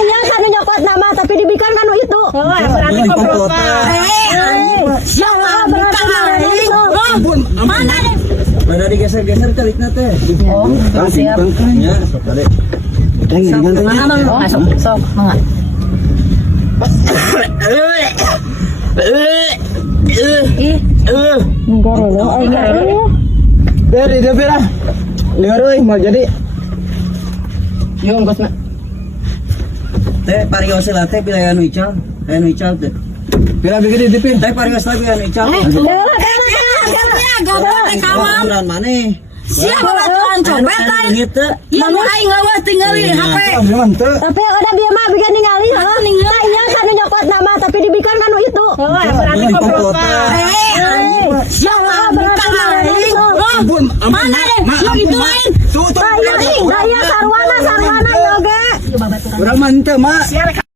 Tanya kan nyokot nama tapi dibikin kan itu. Berarti komplotan. Siapa berarti itu? Mana nih? Pada digeser-geser telikna teh. Oh, siap. Ya, sok tadi. Sok, mangga. Dari dia lah. Lihat euy mau jadi. Yo, gosna. Teh parios lah teh pilihan ical. Anu ical teh. Pila bikin di teh parios lagi anu ical. Gak mana? Siapa batuan copet kan? Gitu. Iya mau aing lawas tinggalin HP. Tapi yang ada dia mah bikin ninggalin heeh ninggalin. Tanya kan nyokot nama tapi dibikin kan itu. Berarti komplotan. Siapa berarti itu? Mana nih? Mau gituin. Tanya sarwana yoga. Urang mah henteu, Mak.